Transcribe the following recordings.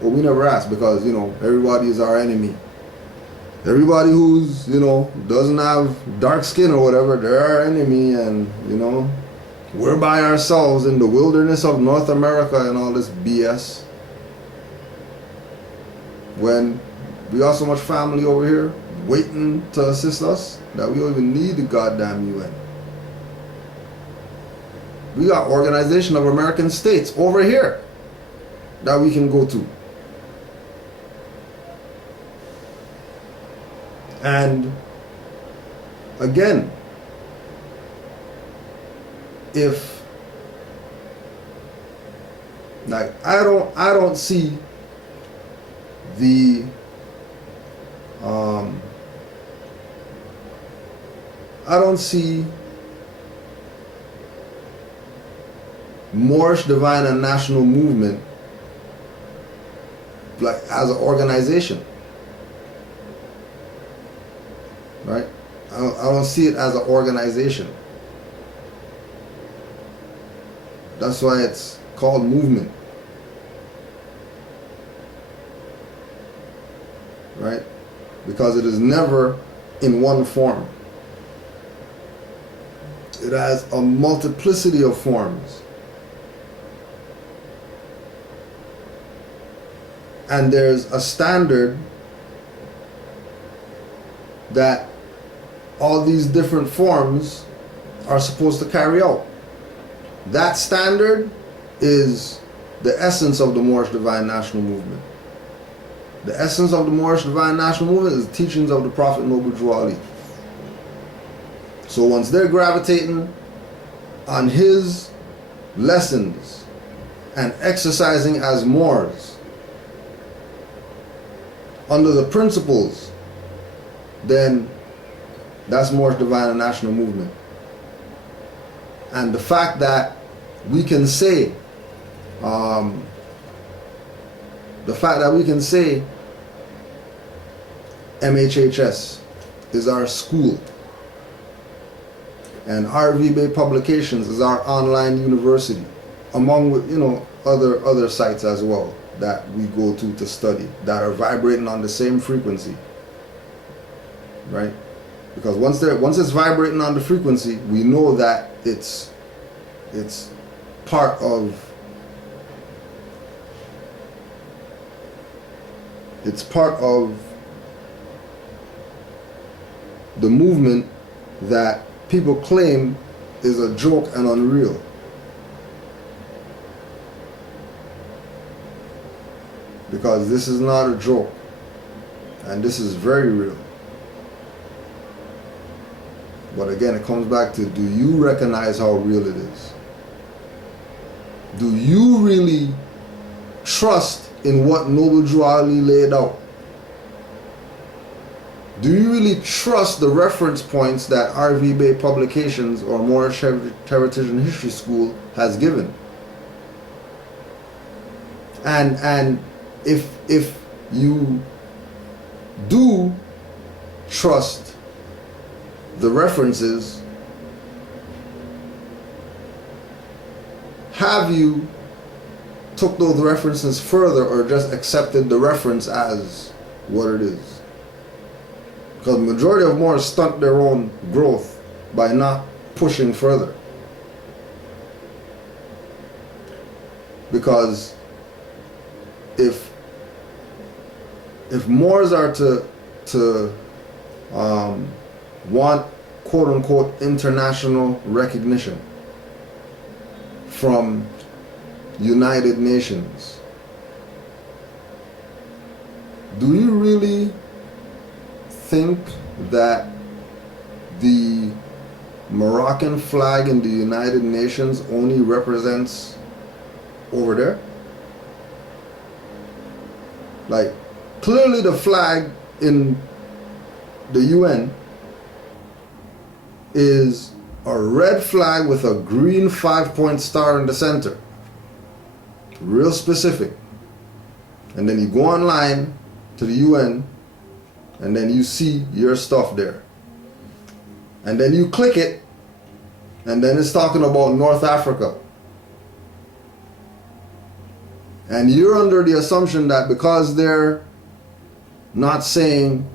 Well, we never ask because, everybody is our enemy. Everybody who's, doesn't have dark skin or whatever, they're our enemy, and, we're by ourselves in the wilderness of North America and all this BS. When we got so much family over here waiting to assist us that we don't even need the goddamn UN. We got Organization of American States over here that we can go to. And again, if like I don't see the I don't see Moorish Divine and National Movement like as an organization, right? I don't see it as an organization. That's why it's called movement, right? Because it is never in one form. It has a multiplicity of forms. And there's a standard that all these different forms are supposed to carry out. That standard is the essence of the Moorish Divine National Movement. The essence of the Moorish Divine National Movement is the teachings of the Prophet Noble Drew Ali. So once they're gravitating on his lessons and exercising as Moors under the principles, then that's Moorish Divine and National Movement. And the fact that we can say, MHHS is our school, and RV Bay Publications is our online university, among other sites as well that we go to study that are vibrating on the same frequency, right? Because once it's vibrating on the frequency, we know that it's part of the movement that people claim is a joke and unreal. Because this is not a joke, and this is very real. But again, it comes back to, do you recognize how real it is? Do you really trust in what Noble Drew Ali laid out? Do you really trust the reference points that RV Bay Publications or Moorish Heritage and History School has given? And if you do trust the references, have you took those references further or just accepted the reference as what it is? Because the majority of Moors stunt their own growth by not pushing further. Because if Moors are to want quote unquote international recognition from United Nations, do you really think that the Moroccan flag in the United Nations only represents over there? Like, clearly the flag in the UN is a red flag with a green 5-point star in the center. Real specific. And then you go online to the UN and then you see your stuff there. And then you click it and then it's talking about North Africa. And you're under the assumption that because they're not saying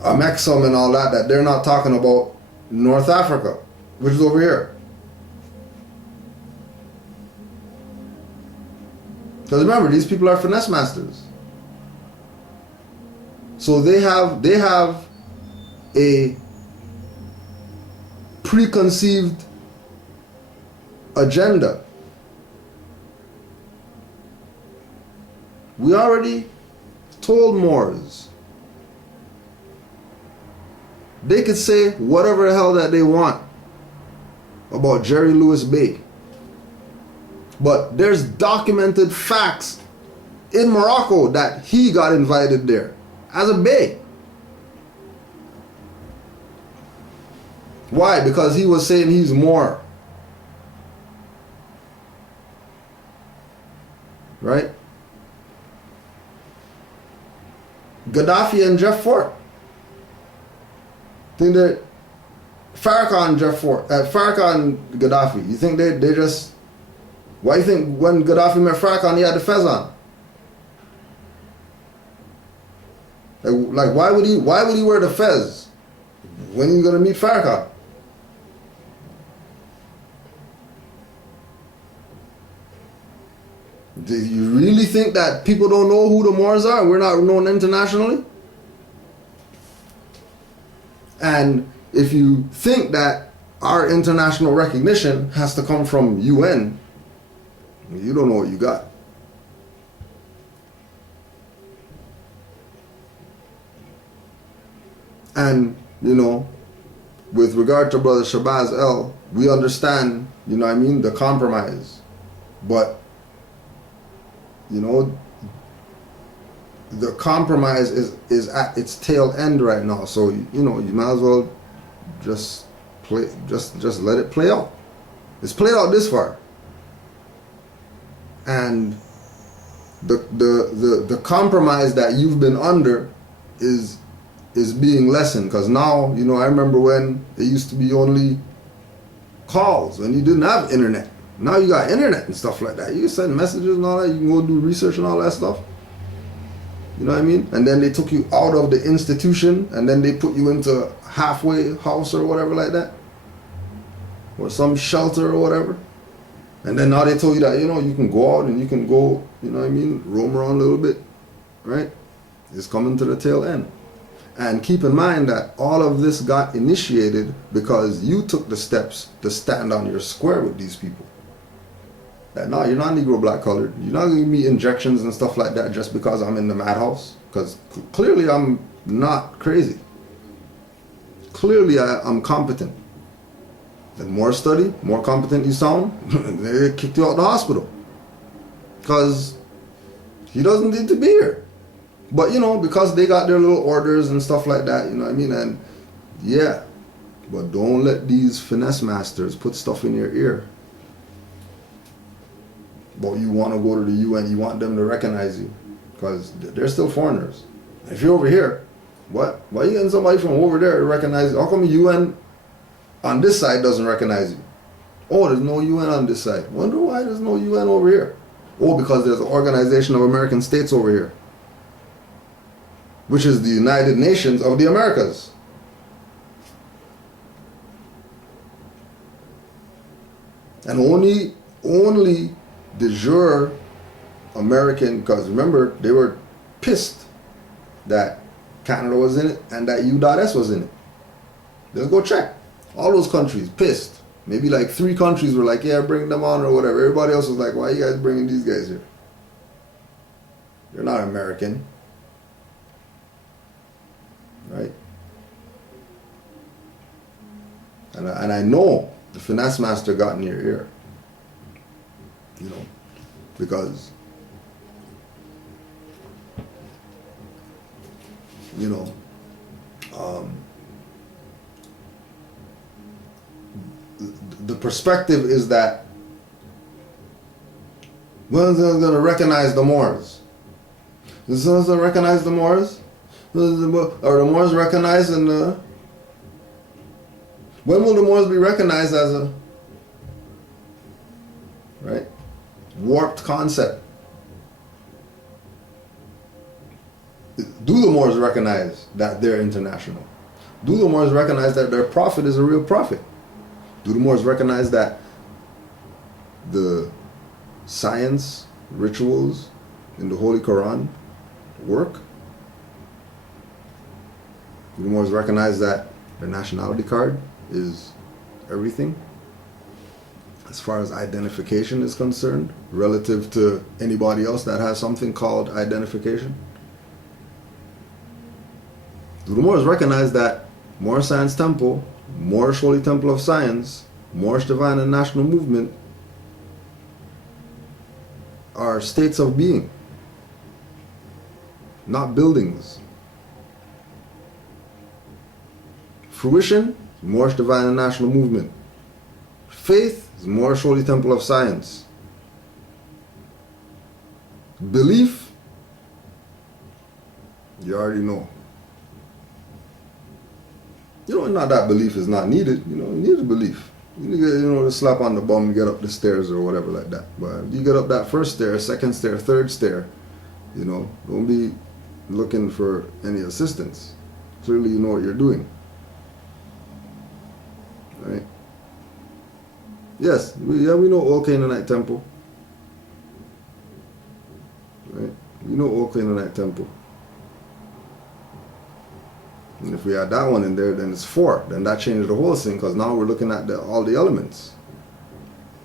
Amexum and all that, that they're not talking about North Africa, which is over here. Because remember, these people are finesse masters. So they have a preconceived agenda. We already told Moors they could say whatever the hell that they want about Jerry Lewis Bey. But there's documented facts in Morocco that he got invited there as a bey. Why? Because he was saying he's Moor. Right? Gaddafi and Jeff Fort. Think that Farrakhan and Jeff Fort, Farrakhan and Gaddafi, you think they just, why do you think when Gaddafi met Farrakhan he had the fez on? Like why would he wear the fez when he's gonna meet Farrakhan? Do you really think that people don't know who the Moors are and we're not known internationally? And if you think that our international recognition has to come from UN, you don't know what you got. And, you know, with regard to Brother Shabazz L, we understand, you know what I mean, the compromise. But, you know, the compromise is at its tail end right now. So, you know, you might as well just let it play out. It's played out this far. And the compromise that you've been under is being lessened, because now, you know, I remember when it used to be only calls when you didn't have internet. Now you got internet and stuff like that. You can send messages and all that. You can go do research and all that stuff. You know what I mean? And then they took you out of the institution and then they put you into halfway house or whatever like that, or some shelter or whatever. And then now they told you that, you know, you can go out and you can go, you know what I mean, roam around a little bit, right? It's coming to the tail end. And keep in mind that all of this got initiated because you took the steps to stand on your square with these people. That no, you're not Negro black colored. You're not going to give me injections and stuff like that just because I'm in the madhouse. Because clearly I'm not crazy. Clearly I'm competent. The more study, more competent you sound, they kicked you out of the hospital. Because he doesn't need to be here. But, you know, because they got their little orders and stuff like that, you know what I mean? And, yeah. But don't let these finesse masters put stuff in your ear. But you want to go to the UN, you want them to recognize you. Because they're still foreigners. If you're over here, what? Why are you getting somebody from over there to recognize you? How come the UN on this side doesn't recognize you? Oh, there's no UN on this side. Wonder why there's no UN over here. Oh, because there's an Organization of American States over here, which is the United Nations of the Americas. And only de jure American, because remember, they were pissed that Canada was in it and that U.S. was in it. Let's go check. All those countries pissed. Maybe like 3 countries were like, yeah, bring them on or whatever. Everybody else was like, why are you guys bringing these guys here? They're not American. Right? And I know the finesse master got in your ear. You know, because, you know, the perspective is that when they're going to recognize the Moors. Is someone going to recognize the Moors? Are the Moors recognized in the... When will the Moors be recognized as a... Right? Warped concept. Do the Moors recognize that they're international? Do the Moors recognize that their prophet is a real prophet? Do the Moors recognize that the science rituals in the Holy Quran work? Do the Moors recognize that their nationality card is everything as far as identification is concerned relative to anybody else that has something called identification? Do the Moors recognize that Moorish Science Temple, Moorish Holy Temple of Science, Moorish Divine and National Movement are states of being, not buildings? Fruition is Moorish Divine and National Movement. Faith is Moorish Holy Temple of Science. Belief, you already know. Not that belief is not needed. You need a belief. You need to to slap on the bum and get up the stairs or whatever like that. But if you get up that first stair, second stair, third stair, don't be looking for any assistance. Clearly you know what you're doing. Right? Yes, we know Old Canaanite Temple. Right? We know Old Canaanite Temple. And if we add that one in there, then it's 4. Then that changes the whole thing, because now we're looking at all the elements.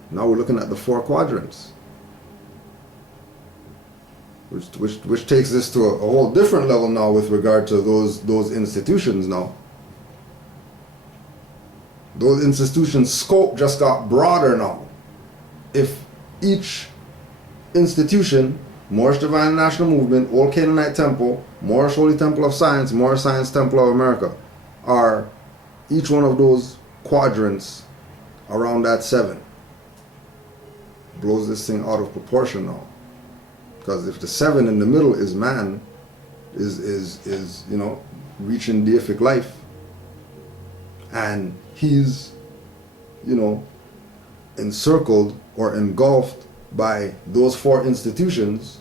Now we're looking at the 4 quadrants. Which takes this to a whole different level now with regard to those institutions now. Those institutions' scope just got broader now. If each institution, Moorish Divine National Movement, Old Canaanite Temple, Moorish Holy Temple of Science, Moorish Science Temple of America, are each one of those quadrants around that 7. Blows this thing out of proportion now. Because if the 7 in the middle is man, is reaching deific life, and he's encircled or engulfed by those 4 institutions,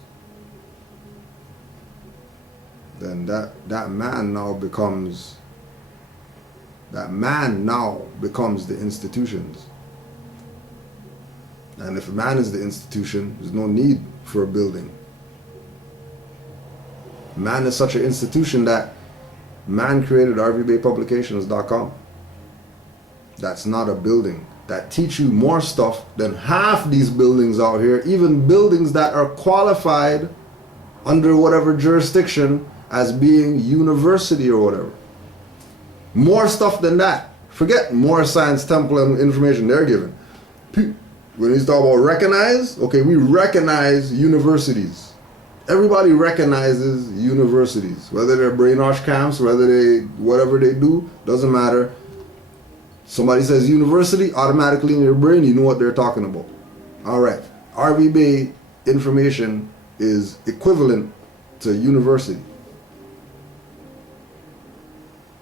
then that man now becomes the institutions. And if man is the institution, there's no need for a building. Man is such an institution that man created rvbaypublications.com. That's not a building. That teach you more stuff than half these buildings out here, even buildings that are qualified under whatever jurisdiction as being university or whatever. More stuff than that. Forget Moorish Science Temple and information they're given. When he's talking about recognize, okay, we recognize universities. Everybody recognizes universities. Whether they're brainwash camps, whatever they do, doesn't matter. Somebody says university, automatically in your brain you know what they're talking about. Alright, RV Bay information is equivalent to university.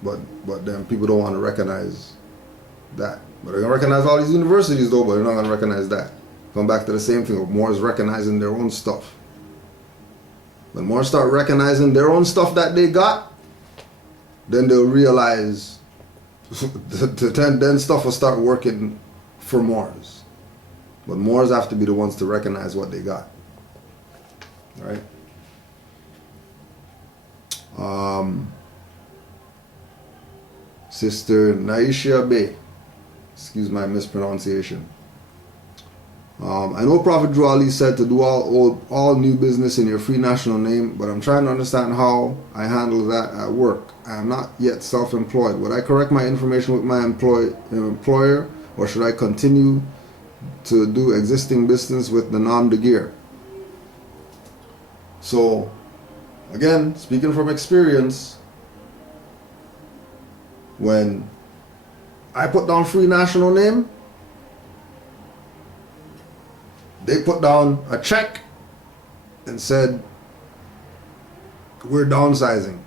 But then people don't want to recognize that. But they're going to recognize all these universities though, but they're not going to recognize that. Come back to the same thing of Moors recognizing their own stuff. When Moors start recognizing their own stuff that they got, then they'll realize then stuff will start working for Moors. But Moors have to be the ones to recognize what they got. Right? Sister Naisha Bay, excuse my mispronunciation. I know Prophet Drew Ali said to do all new business in your free national name, but I'm trying to understand how I handle that at work. I am not yet self-employed. Would I correct my information with my employer, or should I continue to do existing business with the Nam de Gear? So, again, speaking from experience, when I put down free national name, they put down a check and said, we're downsizing.